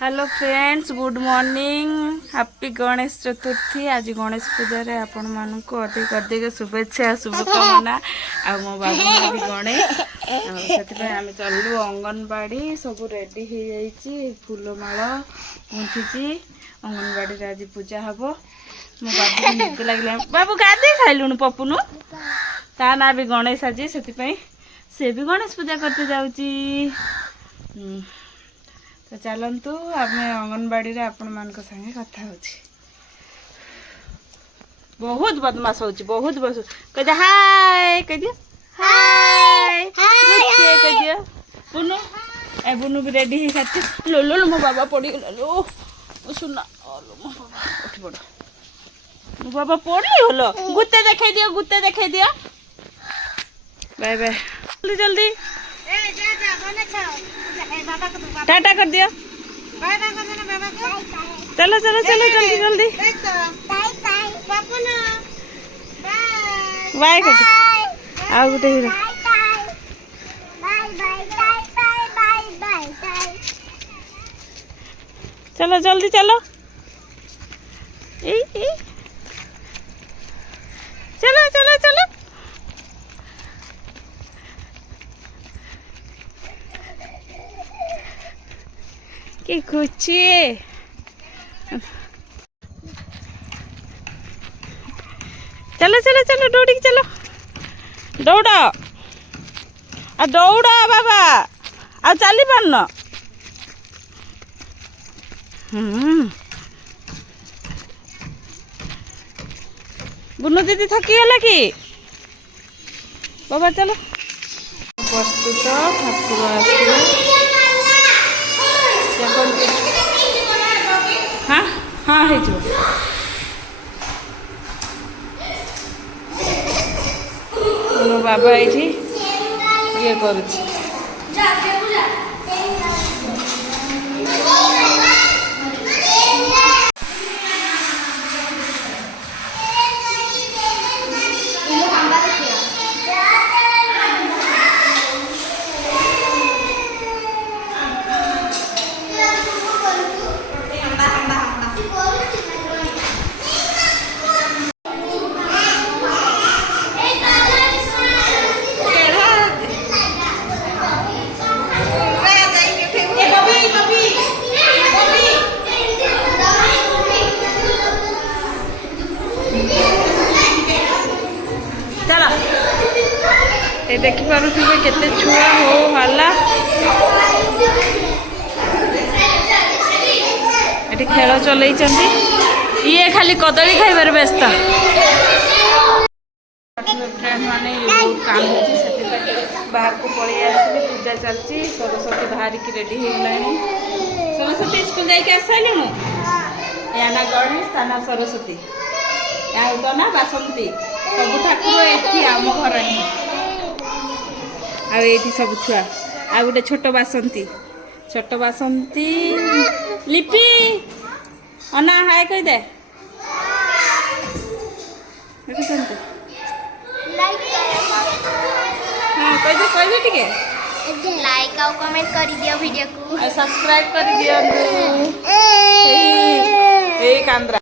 Hello friends, good morning, happy Ganesh Chaturthi. आज गणेश पूजा रे आपण मानू को अधिक अधिक शुभेच्छा शुभकामना। आ मो बाबू भी गणेश से आम चलू अंगनवाड़ी। सब रेडी हो जाइए, फूलमाल गुंथी अंगनवाड़ी आज पूजा हम। मो बाबू को निद लगे, बाबू गाधे खाइलुणु पपुनु ता ना भी गणेश आज से भी गणेश पूजा करते जाऊँगी। तो चलतु आम अंगनवाड़ी आपण मान संगे कथा हो। बहुत बदमाश हो, बहुत बस कह हाय कह दियो, हाय कह दियो। बुनु ए बुनु भी रेडी हो साथी। लो लो लो मो बाबा पड़ी गला लो सुना। लो मो बाबा उठ पड़, मो बाबा पड़ी गलो। गुत्ते देखाई दियो, गुत्ते देखाई दियो। बाय बाय, जल्दी जल्दी टाटा कर दिया। चलो चलो चलो जल्दी जल्दी बाय कर आओ गोटे हीरो। चलो जल्दी चलो चलो चलो चलो। कि खुशी चलो चलो चलो दौड़ी चलो, दौड़ आ दौड़ बाबा आ चली पारन। बुनु दीदी थकीगला कि बाबा चलो। प्रस्तुत ठाकुर आसवे। हाँ हाँ है मो बाबा ये करुच्छी। देखी पारुथिबे केते छुआ हो हल्ला। एटी खेल चलैचंती, ये खाली कदली खाइबार व्यस्त। फ्रेंड माने बहुत काम होची, सेते बाहर को पळी आसी पूजा चलची। सरस्वती बाहर की रेडी हो गलानी। सरस्वती स्कूल जाई के आसैलुनु। या ना गणेश ताना सरस्वती, या तो ना बासंती। सब ठाकुर एठी आम घर ही आ सब छुआ। आ गोटे छोट बासंती, छोट बासंती लिपि अना हाय कह दे। हाँ कह दे टिके लाइक और कमेंट कर दियो वीडियो को, सब्सक्राइब कर दियो। ए कांद्रा